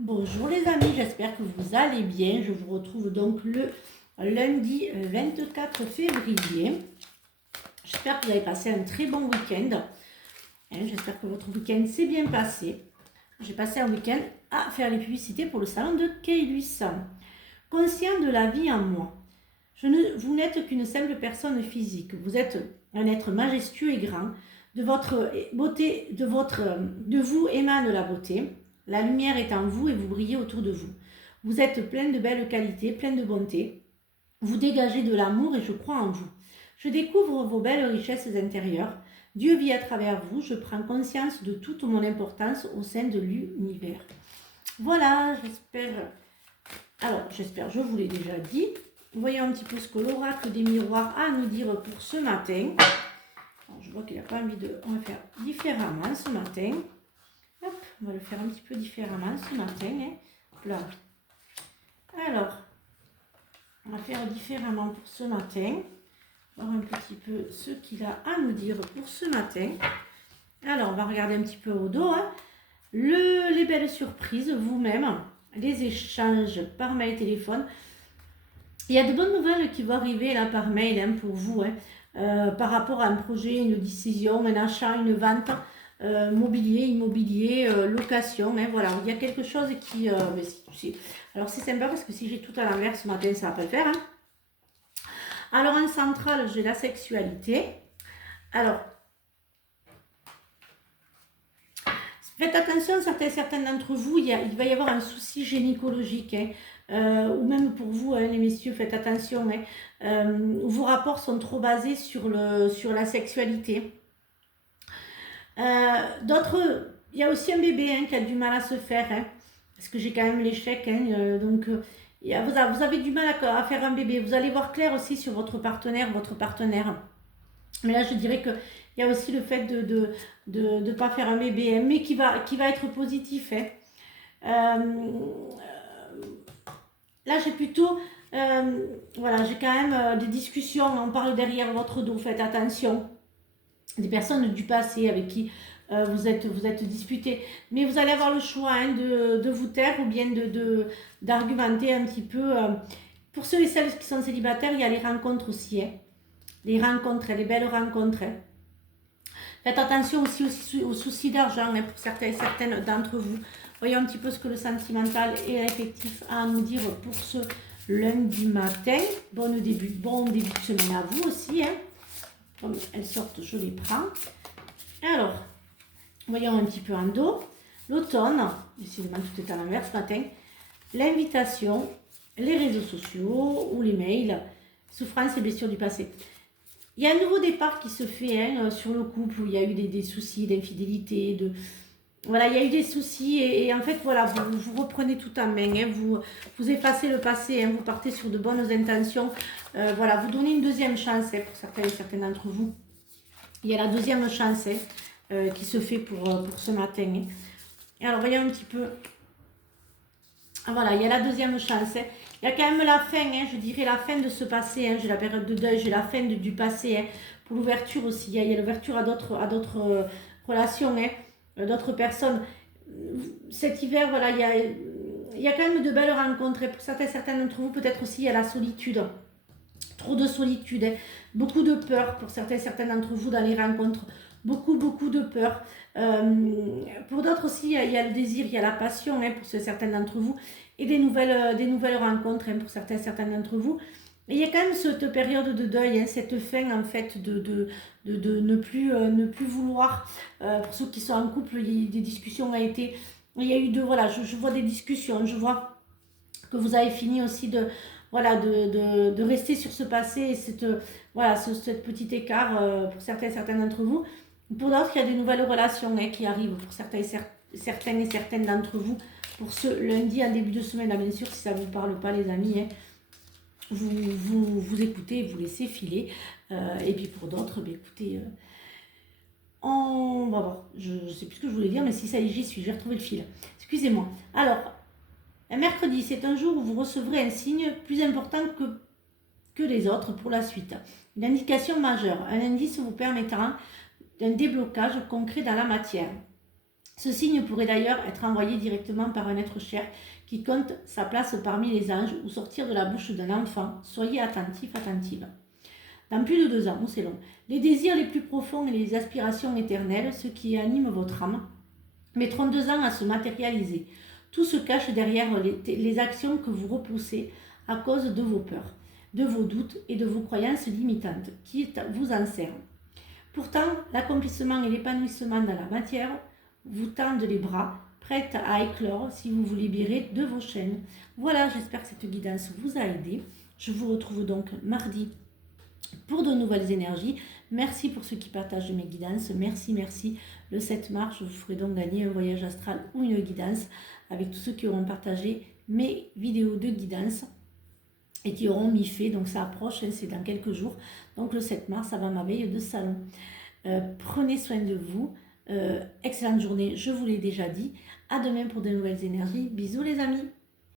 Bonjour les amis, j'espère que vous allez bien. Je vous retrouve donc le lundi 24 février. J'espère que vous avez passé un très bon week-end. J'espère que votre week-end s'est bien passé. J'ai passé un week-end à faire les publicités pour le salon de Kailuis. Conscient de la vie en moi. Vous n'êtes qu'une simple personne physique. Vous êtes un être majestueux et grand. De votre beauté, de vous émane la beauté. La lumière est en vous et vous brillez autour de vous. Vous êtes plein de belles qualités, plein de bonté. Vous dégagez de l'amour et je crois en vous. Je découvre vos belles richesses intérieures. Dieu vit à travers vous. Je prends conscience de toute mon importance au sein de l'univers. Voilà, j'espère. Alors, je vous l'ai déjà dit. Voyons un petit peu ce que l'oracle des miroirs a à nous dire pour ce matin. Alors, je vois qu'il n'a pas envie de... On va faire différemment ce matin. Hop, on va le faire un petit peu différemment ce matin. Là. Alors, on va faire différemment pour ce matin. Voir un petit peu ce qu'il a à nous dire pour ce matin. Alors, on va regarder un petit peu au dos. Les belles surprises, vous-même. Les échanges par mail, téléphone. Il y a de bonnes nouvelles qui vont arriver là par mail pour vous. Par rapport à un projet, une décision, un achat, une vente. Mobilier, immobilier, location, voilà, il y a quelque chose qui... alors c'est sympa parce que si j'ai tout à l'envers ce matin, ça va pas le faire. Alors en centrale, j'ai la sexualité. Alors, faites attention, certains d'entre vous, il va y avoir un souci gynécologique, ou même pour vous, les messieurs, faites attention. Vos rapports sont trop basés sur la sexualité. D'autres, il y a aussi un bébé qui a du mal à se faire, parce que j'ai quand même l'échec, donc vous avez du mal à faire un bébé. Vous allez voir clair aussi sur votre partenaire. Mais là, je dirais qu'il y a aussi le fait de ne pas faire un bébé, mais qui va être positif. Là, j'ai plutôt, voilà, j'ai quand même des discussions, on parle derrière votre dos, faites attention. Des personnes du passé avec qui vous êtes disputés. Mais vous allez avoir le choix de vous taire ou bien d'argumenter un petit peu. Pour ceux et celles qui sont célibataires, il y a les rencontres aussi. Les rencontres, les belles rencontres. Faites attention aussi aux soucis d'argent pour certaines d'entre vous. Voyons un petit peu ce que le sentimental et l'affectif a à nous dire pour ce lundi matin. Bon début de semaine à vous aussi. Comme elles sortent, je les prends. Alors, voyons un petit peu en dos. L'automne, décidément tout est à l'envers ce matin. L'invitation, les réseaux sociaux ou les mails, souffrances et blessures du passé. Il y a un nouveau départ qui se fait sur le couple où il y a eu des soucis d'infidélité, voilà, il y a eu des soucis et en fait, voilà, vous reprenez tout en main, vous effacez le passé, vous partez sur de bonnes intentions. Voilà, vous donnez une deuxième chance pour certains d'entre vous. Il y a la deuxième chance qui se fait pour ce matin. Et alors, voyons un petit peu. Voilà, il y a la deuxième chance. Il y a quand même la fin, je dirais la fin de ce passé. J'ai la période de deuil, j'ai la fin du passé. Pour l'ouverture aussi, il y a l'ouverture à d'autres relations, d'autres personnes. Cet hiver, voilà, il y a quand même de belles rencontres. Et pour certains d'entre vous, peut-être aussi, il y a la solitude. Trop de solitude, beaucoup de peur pour certains d'entre vous dans les rencontres. Beaucoup de peur. Pour d'autres aussi, il y a le désir, il y a la passion pour certains d'entre vous. Et des nouvelles rencontres pour certains d'entre vous. Et il y a quand même cette période de deuil, cette fin en fait de ne plus vouloir. Pour ceux qui sont en couple, des discussions ont été... Il y a eu voilà, je vois des discussions, je vois que vous avez fini aussi de rester sur ce passé et cette petit écart pour certains d'entre vous. Pour d'autres, il y a des nouvelles relations qui arrivent pour certaines et certaines d'entre vous pour ce lundi en début de semaine. Bien sûr, si ça ne vous parle pas les amis, vous écoutez, vous laissez filer. Et puis pour d'autres, écoutez, on va voir. Je ne sais plus ce que je voulais dire, mais si ça y est, j'y suis, je vais retrouver le fil. Excusez-moi. Alors, un mercredi, c'est un jour où vous recevrez un signe plus important que les autres pour la suite. Une indication majeure, un indice vous permettra d'un déblocage concret dans la matière. Ce signe pourrait d'ailleurs être envoyé directement par un être cher qui compte sa place parmi les anges ou sortir de la bouche d'un enfant. Soyez attentifs, attentives. Dans plus de 2 ans, c'est long, les désirs les plus profonds et les aspirations éternelles, ce qui anime votre âme, mettront 2 ans à se matérialiser. Tout se cache derrière les actions que vous repoussez à cause de vos peurs, de vos doutes et de vos croyances limitantes qui vous enserrent. Pourtant, l'accomplissement et l'épanouissement dans la matière vous tendent les bras, prêtes à éclore si vous vous libérez de vos chaînes. Voilà, j'espère que cette guidance vous a aidé. Je vous retrouve donc mardi pour de nouvelles énergies. Merci pour ceux qui partagent mes guidances. Merci, merci. Le 7 mars, je vous ferai donc gagner un voyage astral ou une guidance avec tous ceux qui auront partagé mes vidéos de guidance et qui auront mis fait. Donc ça approche, c'est dans quelques jours. Donc le 7 mars, ça va ma veille de salon. Prenez soin de vous. Excellente journée, je vous l'ai déjà dit. À demain pour de nouvelles énergies. Bisous les amis.